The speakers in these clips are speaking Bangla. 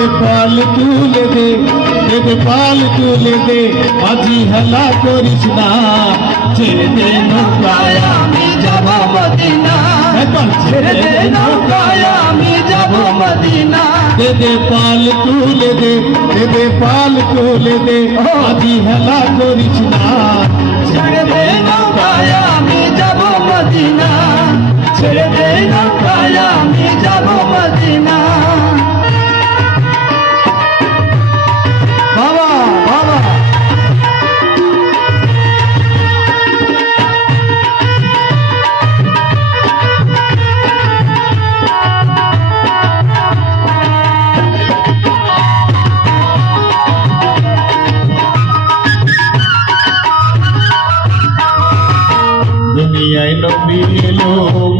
दे पाल तुले दे पाल तुले दे আজি হেলা করিস না ছেড়ে দে নৌকায় আমি যাব মদিনা ছেড়ে দে নৌকায় আমি যাব মদিনা দে পাল তুলে দে পাল তুলে দে আজি হেলা করিস না ছেড়ে দে নৌকায় আমি যাব মদিনা ছেড়ে দে নৌকায় আমি যাব মদিনা দুনিয়ায় নবী এলো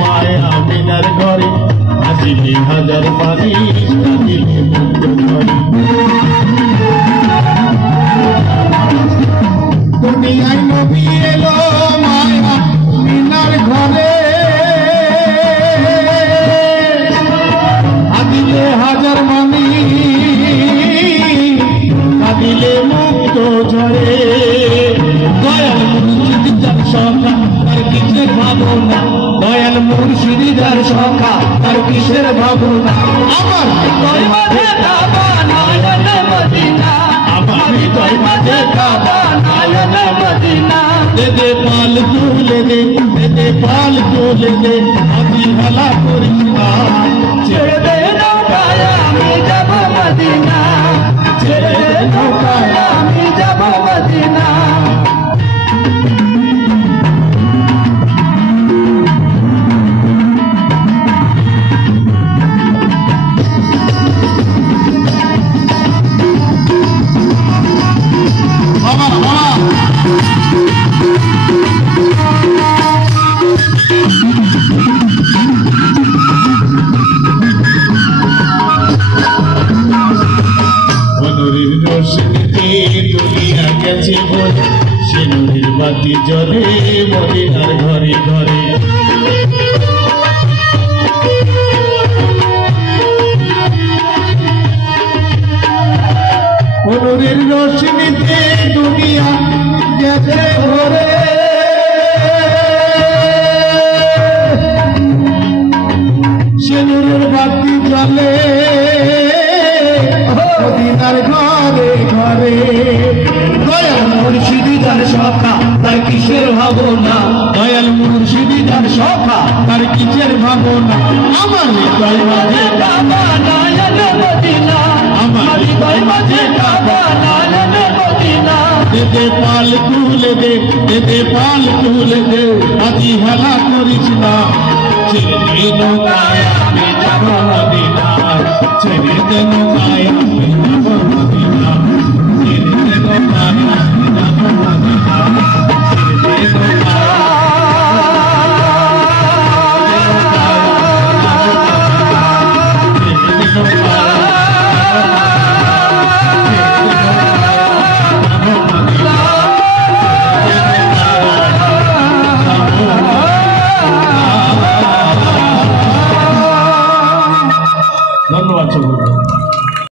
মায়া মিনার ঘরে আসিলে হাজার মানুষ কাঁদিলে মুক্ত ঘরে দুনিয়ায় নবী এলো মায়া মিনার ঘরে আসিলে হাজার মানুষ কাঁদিলে মুক্ত ঝরে দয়াল মুর্শিদার সখা তার কিসের ভাবনা দয়াল মুর্শিদার সখা তার কিসের ভাবনা আমার হৃদয় মাঝে কাবা নয়ন মদিনা আমার হৃদয় মাঝে কাবা নয়ন মদিনা দে পাল তুলে দে পাল তুলে দে আমি হেলা করিস না ছেড়ে দে নৌকায় আমি যাব মদিনা ছেড়ে দে নৌকায় আমি যাব মদিনা দুনিয়া গেছে বলে সে নদীর বাতি জলে মদিনার ঘরে ঘরে নূরের রোশনীতে দুনিয়া গেছে ভরে সে নূরের বাতি জলে মদিনার ঘরে ঘরে দয়াল মুর্শিদার সখা তার কিসের ভাবনা দয়াল মুর্শিদার সখা তার কিসের ভাবনা আমার হৃদয় মাঝে কাবা নয়ন মদিনা আমার হৃদয় মাঝে কাবা নয়ন মদিনা দে পাল তুলে দে পাল তুলে দে আজি হেলা করিস না ছেড়ে দে নৌকায় আমি যাব মদিনা ছেড়ে দে নৌকায় আমি যাব মদিনা ছেড়ে দে নৌকায় আমি যাব মদিনা ছেড়ে দে নৌকায় ধন্যবাদ।